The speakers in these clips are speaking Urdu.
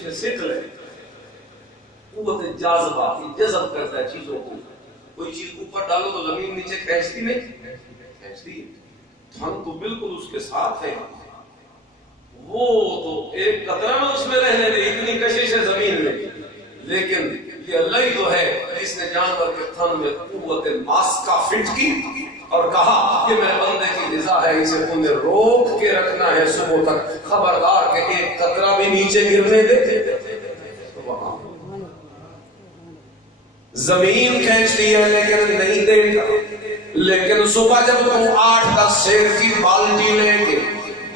کشش ثقل ہے، قوت جاذبہ جذب کرتا ہے چیزوں کو. کوئی چیز اوپر ڈالو تو زمین نیچے کھینچتی نہیں، کھینچتی ہے. دھن تو بالکل اس کے ساتھ ہے، وہ تو ایک قطرہ میں اس میں رہنے دے، اتنی کشش ہے زمین میں. لیکن یہ اللہ ہی تو ہے جس نے جانور کے تھن میں قوت ماس کا فٹ کی اور کہا کہ میں بندے کی غذا ہے، اسے تم نے روک کے رکھنا ہے صبح تک، خبردار کہ ایک قطرہ بھی نیچے گرنے دے. زمین کھینچتی ہے لیکن نہیں دیتا. لیکن صبح جب تم 8-10 سیر کی بالٹی لے کے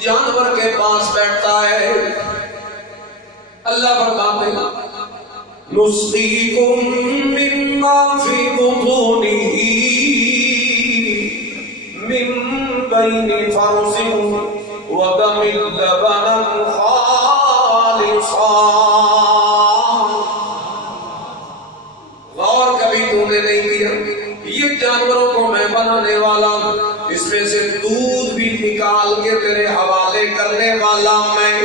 جانور کے پاس بیٹھتا ہے، اللہ فرماتے ہیں نسقيكم مما في بطونه من بين فرث ودم لبنا خالصا. غور کبھی تو نے نہیں کیا، یہ جانوروں کو میں بنانے والا، اس میں سے دودھ بھی نکال کے تیرے حوالے کرنے والا میں.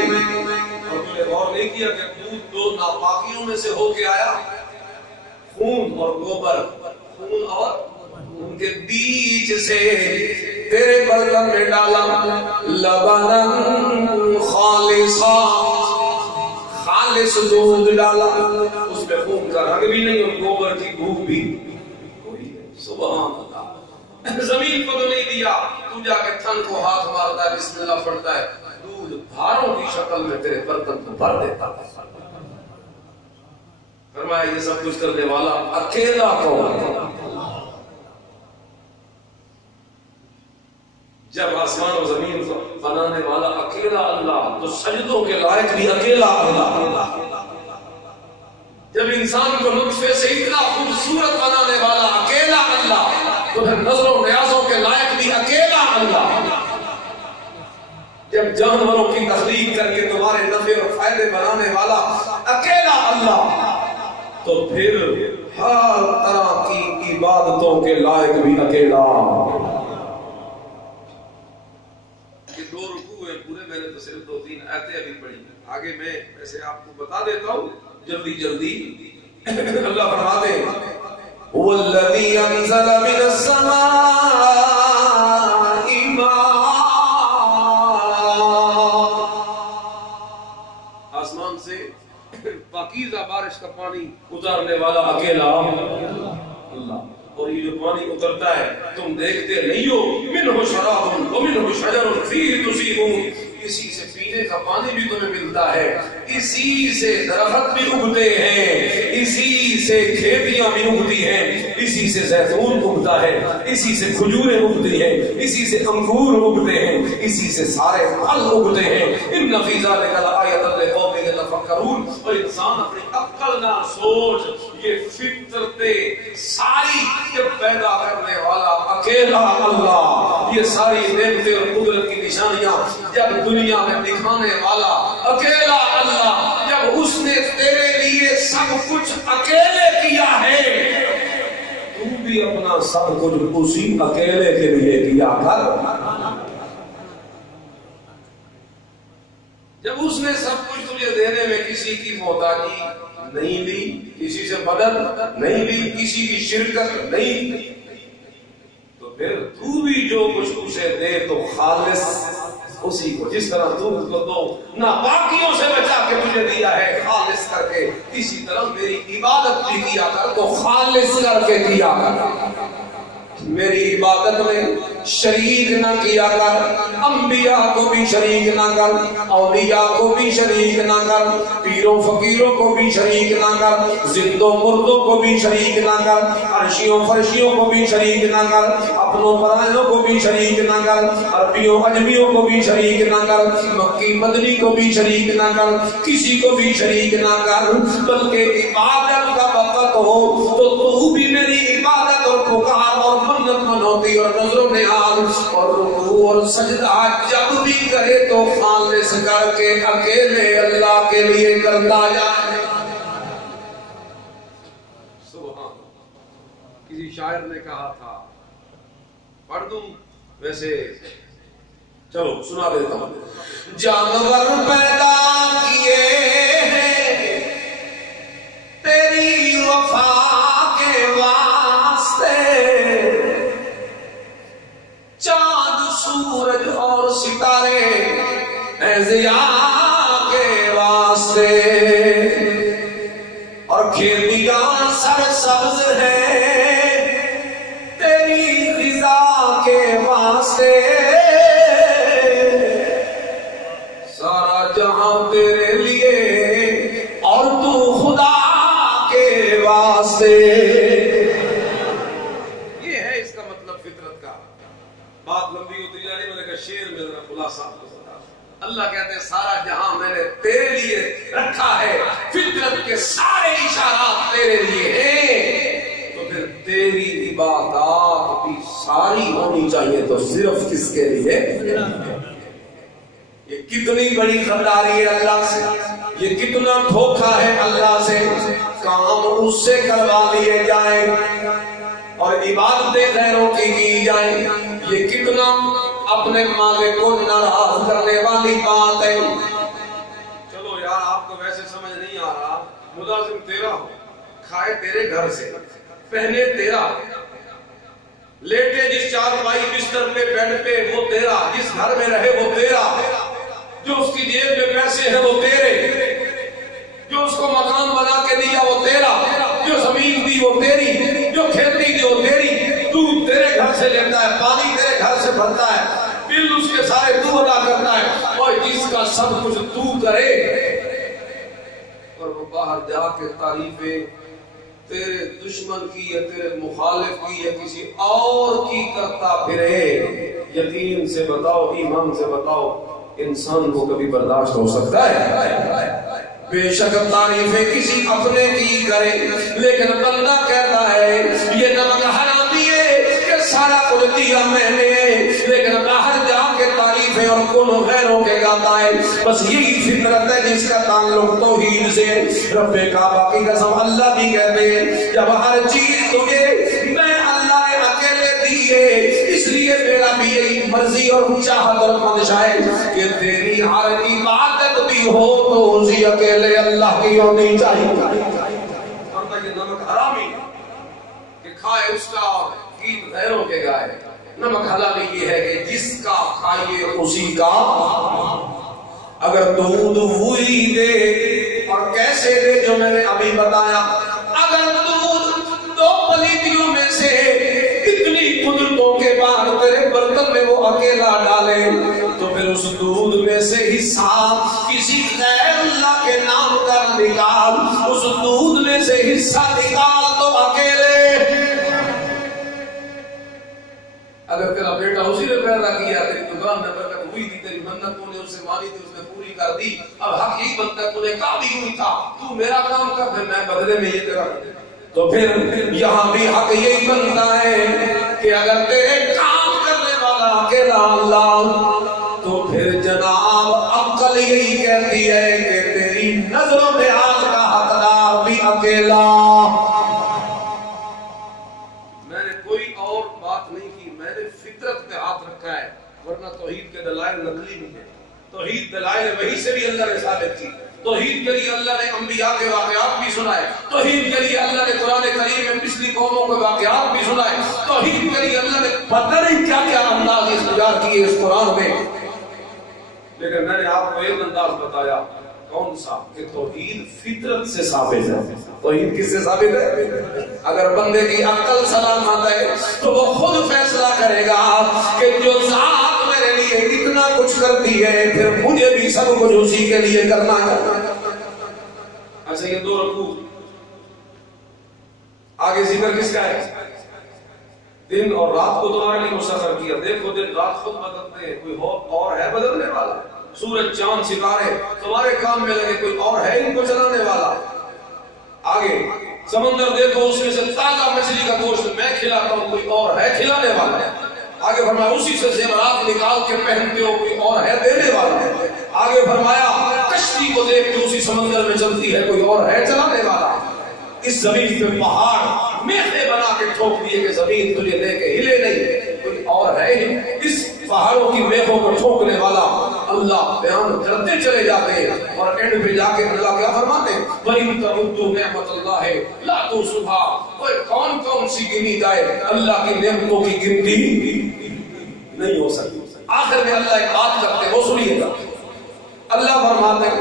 اور تو نے غور نہیں کیا کہ دو ناپاکیوں میں سے ہو کے آیا، خون اور گوبر، خون اور ان کے بیچ سے تیرے برتن میں ڈالا لبنا خالصا، خالص دودھ ڈالا، اس میں خون کا رنگ بھی نہیں اور گوبر کی بو بھی کوئی. سبحان اللہ. زمین کو تو نہیں دیا، تو جا کے تھن کو ہاتھ مارتا ہے، بسم اللہ پڑھتا ہے، دودھ دھاروں کی شکل میں تیرے برتن کو بھر دیتا ہے. فرمایا یہ سب کچھ کرنے والا اکیلا کون ہے؟ جب آسمان و زمین کو بنانے والا اکیلا اللہ، تو سجدوں کے لائق بھی اکیلا اللہ. جب انسان کو نطفے سے اتنا خوبصورت بنانے والا اکیلا اللہ، تو پھر نظر و نیازوں کے لائق بھی اکیلا اللہ. جب جانوروں کی تخلیق کر کے تمہارے نفع اور فائدے بنانے والا اکیلا اللہ، تو پھر ہر طرح کی عبادتوں کے لائق بھی اکیلا. یہ 2 رکوع ہیں پورے، میں نے تو صرف 2-3 آیتیں ابھی پڑھی، آگے میں ایسے آپ کو بتا دیتا ہوں جلدی جلدی. اللہ فرماتے ہیں هو الذي انزل من السماء ماء، آسمان سے پاکیزہ بارش کا پانی اتارنے والا اکیلا اللہ. اور یہ جو پانی اترتا ہے تم دیکھتے نہیں ہو، منہ شراب ومنہ شجر فیہ تسیمون، اسی سے پینے کا پانی بھی تمہیں ملتا ہے، اسی سے درخت بھی اگتے ہیں، اسی سے کھیتیاں بھی اگتی ہیں، اسی سے زیتون اگتا ہے، اسی سے کھجوریں اگتی ہیں، اسی سے انگور اگتے ہیں، اسی سے سارے پھل اگتے ہیں. ان فی ذلک لآیۃ لقوم یتفکرون. اور انسان اپنی عقل نہ سوچ، یہ فطرتیں ساری پیدا کرنے والا اکیلا اللہ، یہ ساری نعمتیں اور قدرت کی نشانیاں جب دنیا میں دکھانے والا اکیلا اللہ، جب اس نے تیرے لیے سب کچھ اکیلے کیا ہے، تو بھی اپنا سب کچھ اسی اکیلے کے لیے کیا کر. جب اس نے سب کچھ تجھے دینے میں کسی کی محتاجی نہیں لی، کسی سے مدد نہیں لی، کسی کی شرکت نہیں، تو پھر تو بھی جو کچھ اسے دے تو خالص اسی کو. جس طرح تو اس کو دو ناپاکیوں سے بچا کے تجھے دیا ہے خالص کر کے، اسی طرح میری عبادت بھی کیا کر تو خالص کر کے کیا کر. میری عبادت میں شریک نہ کیا کر، انبیاء کو بھی شریک نہ کر، اولیاء کو بھی شریک نہ کر، پیروں فقیروں کو بھی شریک نہ کر، زندوں مردوں کو بھی شریک نہ کر، عرشیوں فرشیوں کو بھی شریک نہ کر، اپنوں پرائنوں کو بھی شریک نہ کر، عربیوں اجمیوں کو بھی شریک نہ کر، مکی مدنی کو بھی شریک نہ کر، کسی کو بھی شریک نہ کر. بلکہ عبادت کا وقت ہو تو بھی میری عبادت اور پکار اور منت منوتی اور نظر و نیاز اور رکوع اور سجدہ جب بھی کرے تو خالص کر کے اکیلے اللہ کے لیے کرتا جائے. سبحان. کسی شاعر نے کہا تھا، پڑھ دوں ویسے، چلو سنا دیتا ہوں. جانور پیدا کیے ہیں سے اور کھیتیاں سرسبز ہیں تیری غذا کے واسطے، سارا جہاں تیرے لیے اور تو خدا کے واسطے۔ یہ ہے اس کا مطلب فطرت کا۔ بات لمبی ہوتی جا رہی، میں نے کہا شعر میں ذرا خلاصہ۔ اللہ کہتے ہیں سارا جہاں میں نے تیرے لیے رکھا ہے، فطرت کے سارے اشارات تیرے لیے ہیں، تو پھر تیری عبادات بھی ساری ہونی چاہیے تو صرف کس کے لیے؟ یہ کتنی بڑی خبرداری ہے اللہ سے، یہ کتنا دھوکہ ہے اللہ سے۔ کام اس سے کروا لیے جائیں اور عبادتیں غیروں کی جائیں، یہ کتنا اپنے مالک کو ناراض کرنے والی بات ہے۔ چلو یار آپ کو ویسے سمجھ نہیں آ رہا، ملازم تیرا ہو، کھائے تیرے گھر سے، پہنے تیرا، لیٹے جس چارپائی بستر پہ بیڈ پہ وہ تیرا، جس گھر میں رہے وہ تیرا، جو اس کی جیب میں پیسے ہیں وہ تیرے، جو اس کو مکان بنا کے دیا وہ تیرا، جو زمین دی وہ تیری، جو کھیتی دی وہ تیری، دودھ تیرے گھر سے لیتا ہے، پانی تیرے گھر سے بھرتا ہے، بل اس کے سارے تو ادا کرتا ہے، اور جس کا سب کچھ تو کرے، اور وہ باہر جا کے تعریفیں تیرے دشمن کی یا تیرے مخالف کی یا کسی اور کی کرتا پھرے، یقین سے بتاؤ، ایمان سے بتاؤ، انسان کو کبھی برداشت ہو سکتا ہے؟ بے شک تعریفیں کسی اپنے کی کرے، لیکن بندہ کہتا ہے یہ نمک حرامی ہے کہ سارا کچھ دیا میں نے، لیکن باہر جا کے تعریفیں اور کن غیروں کے گاتا ہے۔ بس یہی فطرت ہے جس کا تعلق توحید سے۔ رب کعبہ کی قسم اللہ بھی کہتے ہیں جب ہر چیز تجھے میں اللہ نے اکیلے دی ہے، اس لیے میرا بھی یہی مرضی اور چاہت اور منشا ہے کہ تیری ہر عبادت بھی ہو تو اسی اکیلے اللہ کی ہونی چاہیے۔ ورنہ یہ نمک حرامی کہ کھائے اس کا گیت غیروں کے گائے، نمک حلالی یہ ہے کہ جس کا کھائیے اسی کا، اگر دودھ وہی دے اور کیسے دے جو میں نے ابھی بتایا، اگر دودھ دو پلیتیوں میں سے اتنی قدرتوں کے بعد تیرے برتن میں وہ اکیلا ڈالے تو پھر اس دودھ میں سے حصہ کسی غیر اللہ کے نام کر نکال، اس دودھ میں سے حصہ نکال تو اکیلے۔ اگر تیرا بیٹا اسی نے پیدا کیا، تیری دکان میں برکت ہوئی تھی، تیری منت تو نے اس سے مانی تھی، اس نے پوری کر دی، اب حق یہی بنتا تو نے کہا بھی ہوئی تھا تو میرا کام کر، پھر میں بدلے میں یہ تیرا، تو پھر یہاں بھی حق یہی بنتا ہے کہ اگر تیرے کام کرنے والا اکیلا اللہ، تو پھر جناب عقل یہی کہتی ہے کہ تیری نظر و نیاز کا حقدار بھی اکیلا۔ میں نے کوئی اور بات نہیں کی، میں نے فطرت پہ ہاتھ رکھا ہے، ورنہ توحید کے دلائل نقلی نہیں ہے، توحید دلائل وحی سے بھی اللہ نے ثابت کی، توحید کے لیے اللہ نے انبیاء کے واقعات بھی سنائے، توحید کے لیے اللہ نے قرآن کریم میں پچھلی قوموں کے واقعات بھی سنائے، توحید کے لیے اللہ نے پتہ نہیں کیا کیا انداز اختیار کیے اس قرآن میں، لیکن میں نے آپ کو ایک انداز بتایا، کون سا؟ کہ توحید فطرت سے ثابت ہے۔ توحید کس سے ثابت ہے؟ اگر بندے کی عقل سلامت ہے تو وہ خود فیصلہ کرے گا کہ جو ذات میرے لیے اتنا کچھ کرتی ہے پھر مجھے بھی سب کچھ اسی کے لیے کرنا ہے۔ اچھا یہ دو رکوع آگے ذکر کس کا ہے؟ دن اور رات کو تمہارے لیے مسخر کیا، دیکھو دن رات خود بدلتے ہیں، کوئی اور ہے بدلنے والا؟ سورج چاند ستارے تمہارے کام میں لگے، کوئی اور ہے ان کو چلانے والا؟ آگے سمندر دیکھو، اس میں سے تازہ مچھلی کا گوشت میں کھلاتا ہوں، کوئی اور ہے کھلانے والا؟ آگے فرمایا اسی سے زیورات نکال کے پہنتے ہو، کوئی اور ہے دینے والا؟ آگے فرمایا کشتی کو دیکھ کے اسی سمندر میں چلتی ہے، کوئی اور ہے چلانے والا؟ اس زمین پہ پہاڑ میخے بنا کے ٹھوک دیے کہ زمین تجھے لے کے ہلے نہیں، کوئی اور ہے ہی؟ اس پہاڑوں کی میخوں کو ٹھوکنے والا اللہ بیان کرتے چلے جاتے ہیں، اور اینڈ پہ جا کے اللہ کیا فرماتے ہیں؟ وَإِن تَعُدُّوا نِعْمَتَ اللَّهِ لَا تُحْصُوهَا۔ کوئی کون کون سی گنی جائے، اللہ کی نعمتوں کی گنتی نہیں ہو سکتی۔ آخر میں اللہ ایک بات کرتے ہیں، وہ سنیے گا، اللہ فرماتے ہیں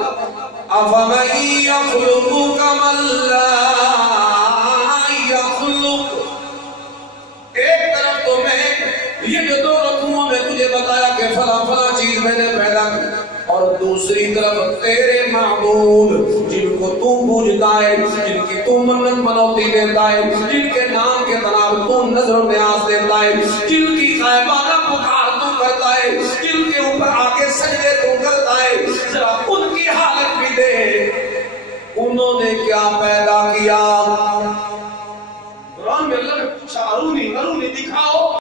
افمن یخلق کمن لا یخلق. ایک طرف تو میں یہ جو دو رکوعوں میں تجھے بتایا کہ فلاں فلاں چیز میں نے پیدا کی، اور دوسری طرف تیرے معبود جن کو تو پوجتا ہے، جن کی تو منت منوتی دیتا ہے، جن کے نام کے تناب تو نظر و نیاز دیتا ہے، جن کی غائبانہ پکار تو کرتا ہے، جن کے اوپر آگے سجدے تو کرتا ہے، ذرا ان کی حالت بھی دے. انہوں نے کیا